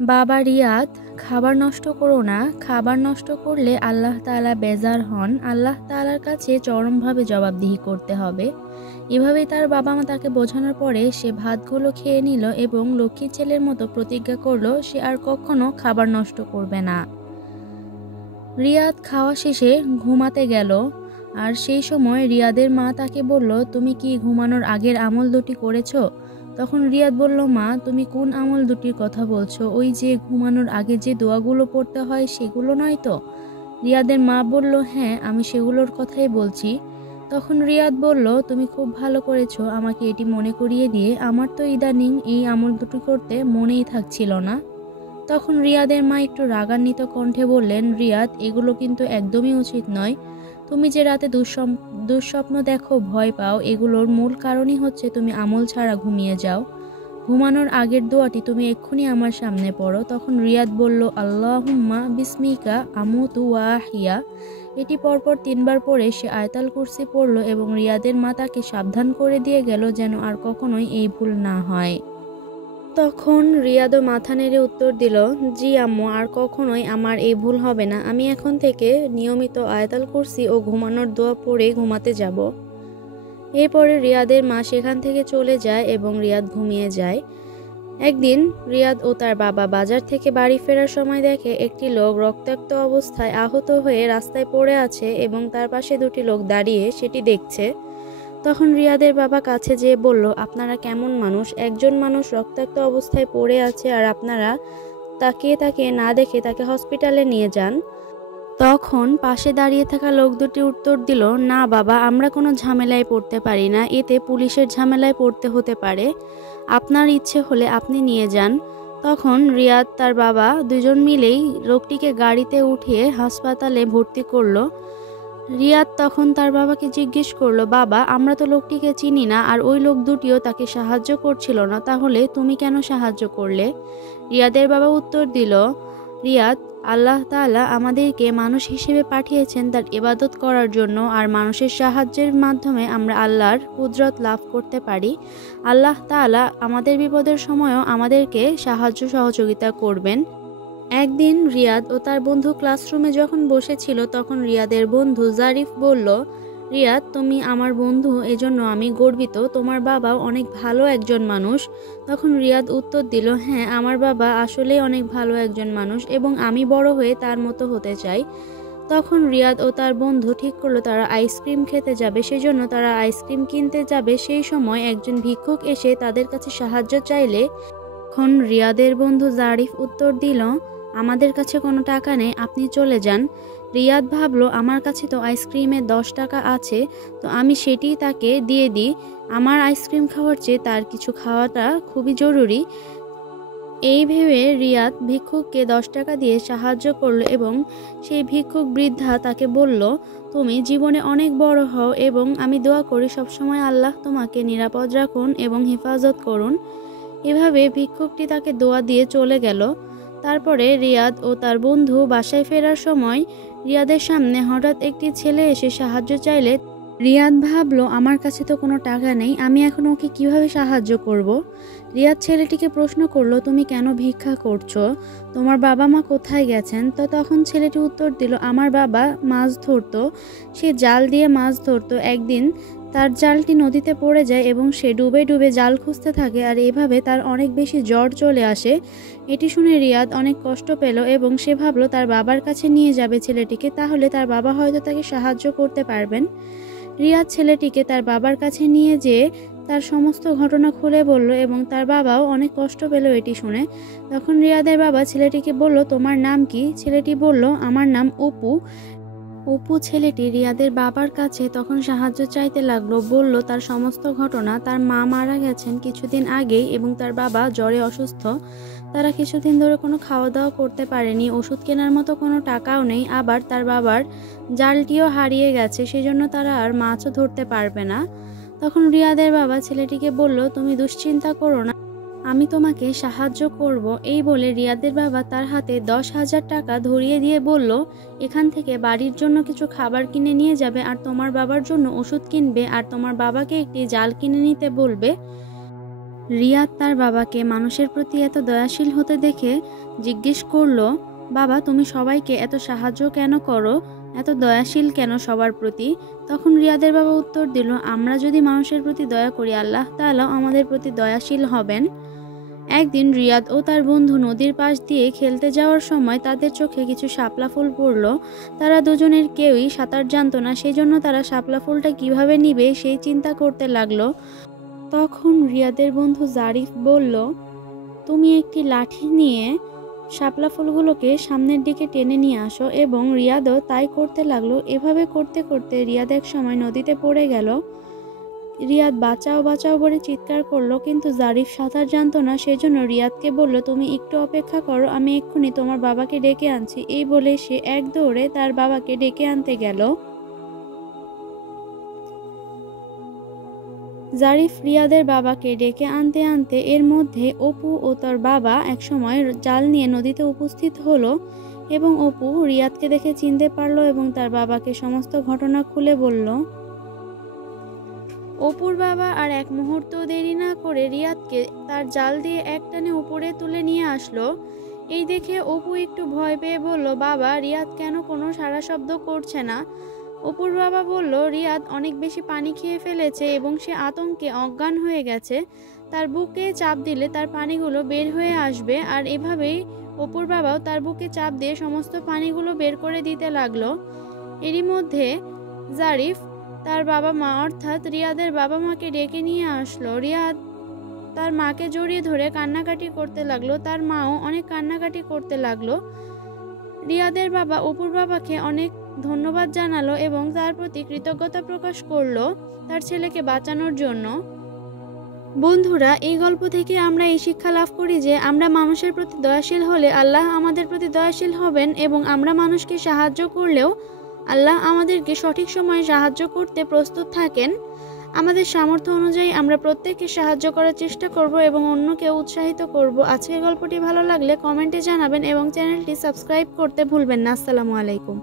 বাবা রিয়াদ, খাবার নষ্ট করো না। খাবার নষ্ট করলে আল্লাহ তাআলা বেজার হন। আল্লাহ তাআলার কাছে চরমভাবে জবাবদিহি করতে হবে। এভাবেই তার বাবা মা তাকে বোঝানোর পরে সে ভাতগুলো খেয়ে নিল এবং লক্ষ্মী ছেলের মতো প্রতিজ্ঞা করলো সে আর কখনো খাবার নষ্ট করবে না। রিয়াদ খাওয়া শেষে ঘুমাতে গেল। আর সেই সময় রিয়াদের মা তাকে বলল, তুমি কি ঘুমানোর আগের আমল দুটি করেছো? তখন রিয়াদ বলল, মা তুমি কোন আমল দুটির কথা বলছো? ওই যে ঘুমানোর আগে যে দোয়াগুলো পড়তে হয় সেগুলো নয় তো? রিয়াদের মা বলল, হ্যাঁ আমি সেগুলোর কথাই বলছি। তখন রিয়াদ বলল, তুমি খুব ভালো করেছো আমাকে এটি মনে করিয়ে দিয়ে, আমার তো ইদানিং এই আমল দুটি করতে মনেই থাকছিল না। তখন রিয়াদের মা একটু রাগান্বিত কণ্ঠে বললেন, রিয়াদ এগুলো কিন্তু একদমই উচিত নয়। তুমি যে রাতে দুঃস্বপ্ন দেখো, ভয় পাও, এগুলোর মূল কারণই হচ্ছে তুমি আমল ছাড়া ঘুমিয়ে যাও। ঘুমানোর আগের দোয়াটি তুমি এক্ষুনি আমার সামনে পড়ো। তখন রিয়াদ বলল, আল্লাহুম্মা বিসমিকা আমুতু ওয়া আহিয়া। এটি পরপর 3বার পড়ে সে আয়াতুল কুরসি পড়ল এবং রিয়াদের মা তাকে সাবধান করে দিয়ে গেল যেন আর কখনোই এই ভুল না হয়। তখন রিয়াদও মাথা নেড়ে উত্তর দিল, জি আম্মু, আর কখনোই আমার এই ভুল হবে না। আমি এখন থেকে নিয়মিত আয়াতুল কুরসি ও ঘুমানোর দোয়া পড়ে ঘুমাতে যাব। এরপরে রিয়াদের মা সেখান থেকে চলে যায় এবং রিয়াদ ঘুমিয়ে যায়। একদিন রিয়াদ ও তার বাবা বাজার থেকে বাড়ি ফেরার সময় দেখে একটি লোক রক্তাক্ত অবস্থায় আহত হয়ে রাস্তায় পড়ে আছে এবং তার পাশে দুটি লোক দাঁড়িয়ে সেটি দেখছে। তখন রিয়াদের বাবা কাছে যেয়ে বলল, আপনারা কেমন মানুষ? একজন মানুষ রক্তাক্ত অবস্থায় পড়ে আছে আর আপনারা তাকিয়ে তাকিয়ে না দেখে তাকে হসপিটালে নিয়ে যান। তখন পাশে দাঁড়িয়ে থাকা লোক দুটি উত্তর দিল, না বাবা, আমরা কোনো ঝামেলায় পড়তে পারি না, এতে পুলিশের ঝামেলায় পড়তে হতে পারে, আপনার ইচ্ছে হলে আপনি নিয়ে যান। তখন রিয়াদ তার বাবা দুজন মিলেই লোকটিকে গাড়িতে উঠিয়ে হাসপাতালে ভর্তি করলো। রিয়াদ তখন তার বাবাকে জিজ্ঞেস করলো, বাবা আমরা তো লোকটিকে চিনি না আর ওই লোক দুটিও তাকে সাহায্য করছিল না, তাহলে তুমি কেন সাহায্য করলে? রিয়াদের বাবা উত্তর দিল, রিয়াদ, আল্লাহ তাআলা আমাদেরকে মানুষ হিসেবে পাঠিয়েছেন তার ইবাদত করার জন্য, আর মানুষের সাহায্যের মাধ্যমে আমরা আল্লাহর কুদরত লাভ করতে পারি। আল্লাহ তাআলা আমাদের বিপদের সময়ও আমাদেরকে সাহায্য সহযোগিতা করবেন। একদিন রিয়াদ ও তার বন্ধু ক্লাসরুমে যখন বসেছিল তখন রিয়াদের বন্ধু জারিফ বলল, রিয়াদ তুমি আমার বন্ধু, এজন্য আমি গর্বিত, তোমার বাবাও অনেক ভালো একজন মানুষ। তখন রিয়াদ উত্তর দিল, হ্যাঁ আমার বাবা আসলেই অনেক ভালো একজন মানুষ এবং আমি বড় হয়ে তার মতো হতে চাই। তখন রিয়াদ ও তার বন্ধু ঠিক করলো তারা আইসক্রিম খেতে যাবে, সেজন্য তারা আইসক্রিম কিনতে যাবে। সেই সময় একজন ভিক্ষুক এসে তাদের কাছে সাহায্য চাইলে তখন রিয়াদের বন্ধু জারিফ উত্তর দিল, আমাদের কাছে কোনো টাকা নেই, আপনি চলে যান। রিয়াদ ভাবলো, আমার কাছে তো আইসক্রিমে 10 টাকা আছে, তো আমি সেটি তাকে দিয়ে দিই, আমার আইসক্রিম খাওয়ার চেয়ে তার কিছু খাওয়াটা খুবই জরুরি। এই ভেবে রিয়াদ ভিক্ষুককে 10 টাকা দিয়ে সাহায্য করলো এবং সেই ভিক্ষুক বৃদ্ধা তাকে বলল, তুমি জীবনে অনেক বড় হও এবং আমি দোয়া করি সবসময় আল্লাহ তোমাকে নিরাপদ রাখুন এবং হেফাজত করুন। এভাবে ভিক্ষুকটি তাকে দোয়া দিয়ে চলে গেল। তারপরে রিয়াদ ও তার বন্ধু বাসায় ফেরার সময় রিয়াদের সামনে হঠাৎ একটি ছেলে এসে সাহায্য চাইলে রিয়াদ ভাবলো, আমার কাছে তো কোনো টাকা নেই, আমি এখন ওকে কিভাবে সাহায্য করব। রিয়াদ ছেলেটিকে প্রশ্ন করলো, তুমি কেন ভিক্ষা করছো? তোমার বাবা মা কোথায় গেছেন? তো তখন ছেলেটি উত্তর দিল, আমার বাবা মাছ ধরতো, সে জাল দিয়ে মাছ ধরতো। একদিন তার জালটি নদীতে পড়ে যায় এবং সে ডুবে ডুবে জাল খুঁজতে থাকে আর এভাবে তার অনেক বেশি জ্বর চলে আসে। এটি শুনে রিয়াদ অনেক কষ্ট পেল এবং সে ভাবলো তার বাবার কাছে নিয়ে যাবে ছেলেটিকে, তাহলে তার বাবা হয়তো তাকে সাহায্য করতে পারবেন। রিয়াদ ছেলেটিকে তার বাবার কাছে নিয়ে যেয়ে তার সমস্ত ঘটনা খুলে বলল এবং তার বাবাও অনেক কষ্ট পেল এটি শুনে। তখন রিয়াদের বাবা ছেলেটিকে বলল, তোমার নাম কি? ছেলেটি বলল, আমার নাম অপু। অপু ছেলেটি রিয়াদের বাবার কাছে তখন সাহায্য চাইতে লাগলো, বলল তার সমস্ত ঘটনা। তার মা মারা গেছেন কিছুদিন আগেই এবং তার বাবা জ্বরে অসুস্থ, তারা কিছুদিন ধরে কোনো খাওয়া দাওয়া করতে পারেনি, ওষুধ কেনার মতো কোনো টাকাও নেই, আবার তার বাবার জালটিও হারিয়ে গেছে, সেজন্য তারা আর মাছও ধরতে পারবে না। তখন রিয়াদের বাবা ছেলেটিকে বলল, তুমি দুশ্চিন্তা করো না, আমি তোমাকে সাহায্য করব। এই বলে রিয়াদের বাবা তার হাতে 10,000 টাকা ধরিয়ে দিয়ে বলল, এখান থেকে বাড়ির জন্য কিছু খাবার কিনে নিয়ে যাবে আর তোমার বাবার জন্য ওষুধ কিনবে আর তোমার বাবাকে একটি জাল কিনে নিতে বলবে। রিয়াদ তার বাবাকে মানুষের প্রতি এত দয়াশীল হতে দেখে জিজ্ঞেস করলো, বাবা তুমি সবাইকে এত সাহায্য কেন করো, এত দয়াশীল কেন সবার প্রতি? তখন রিয়াদের বাবা উত্তর দিল, আমরা যদি মানুষের প্রতি দয়া করি আল্লাহ তাআলাও আমাদের প্রতি দয়াশীল হবেন। একদিন রিয়াদ ও তার বন্ধু নদীর পাশ দিয়ে খেলতে যাওয়ার সময় তাদের চোখে কিছু শাপলা ফুল পড়ল। তারা দুজনের কেউই সাঁতার জানতো না, সেই জন্য তারা শাপলা ফুলটা কিভাবে নিবে সেই চিন্তা করতে লাগলো। তখন রিয়াদের বন্ধু জারিফ বলল, তুমি একটি লাঠি নিয়ে শাপলা ফুলগুলোকে সামনের দিকে টেনে নিয়ে আসো, এবং রিয়াদও তাই করতে লাগলো। এভাবে করতে করতে রিয়াদ এক সময় নদীতে পড়ে গেল। রিয়াদ বাঁচাও বাঁচাও করে চিৎকার করলো, কিন্তু জারিফ সাঁতার জানতো না, সেজন্য রিয়াদকে বলল, তুমি একটু অপেক্ষা করো, আমি এক্ষুনি তোমার বাবাকে ডেকে আনছি। এই বলে সে এক দৌড়ে তার বাবাকে ডেকে আনতে গেল। জারিফ রিয়াদের বাবাকে ডেকে আনতে আনতে এর মধ্যে অপু ও তার বাবা একসময় জাল নিয়ে নদীতে উপস্থিত হলো, এবং অপু রিয়াদকে দেখে চিনতে পারলো এবং তার বাবাকে সমস্ত ঘটনা খুলে বলল। অপুর বাবা আর এক মুহূর্ত দেরি না করে রিয়াদকে তার জাল দিয়ে একটানে উপরে তুলে নিয়ে আসলো। এই দেখে অপু একটু ভয় পেয়ে বলল, বাবা রিয়াদ কেন কোনো সাড়া শব্দ করছে না? অপুর বাবা বলল, রিয়াদ অনেক বেশি পানি খেয়ে ফেলেছে এবং সে আতঙ্কে অজ্ঞান হয়ে গেছে, তার বুকে চাপ দিলে তার পানিগুলো বের হয়ে আসবে। আর এভাবেই অপুর বাবাও তার বুকে চাপ দিয়ে সমস্ত পানিগুলো বের করে দিতে লাগলো। এরই মধ্যে জারিফ তার বাবা মা অর্থাৎ রিয়াদের বাবা মাকে ডেকে নিয়ে আসলো। রিয়াদ তার মাকে জড়িয়ে ধরে কান্নাকাটি করতে লাগলো, তার মাও অনেক কান্নাকাটি করতে লাগলো। রিয়াদের বাবা অপুর বাবাকে অনেক ধন্যবাদ জানালো এবং তার প্রতি কৃতজ্ঞতা প্রকাশ করলো তার ছেলেকে বাঁচানোর জন্য। বন্ধুরা, এই গল্প থেকে আমরা এই শিক্ষা লাভ করি যে আমরা মানুষের প্রতি দয়াশীল হলে আল্লাহ আমাদের প্রতি দয়াশীল হবেন, এবং আমরা মানুষকে সাহায্য করলেও আল্লাহ আমাদেরকে সঠিক সময়ে সাহায্য করতে প্রস্তুত থাকেন। আমাদের সামর্থ্য অনুযায়ী আমরা প্রত্যেককে সাহায্য করার চেষ্টা করব এবং অন্যকে উৎসাহিত করব। আজকের গল্পটি ভালো লাগলে কমেন্টে জানাবেন এবং চ্যানেলটি সাবস্ক্রাইব করতে ভুলবেন না। আসসালামু আলাইকুম।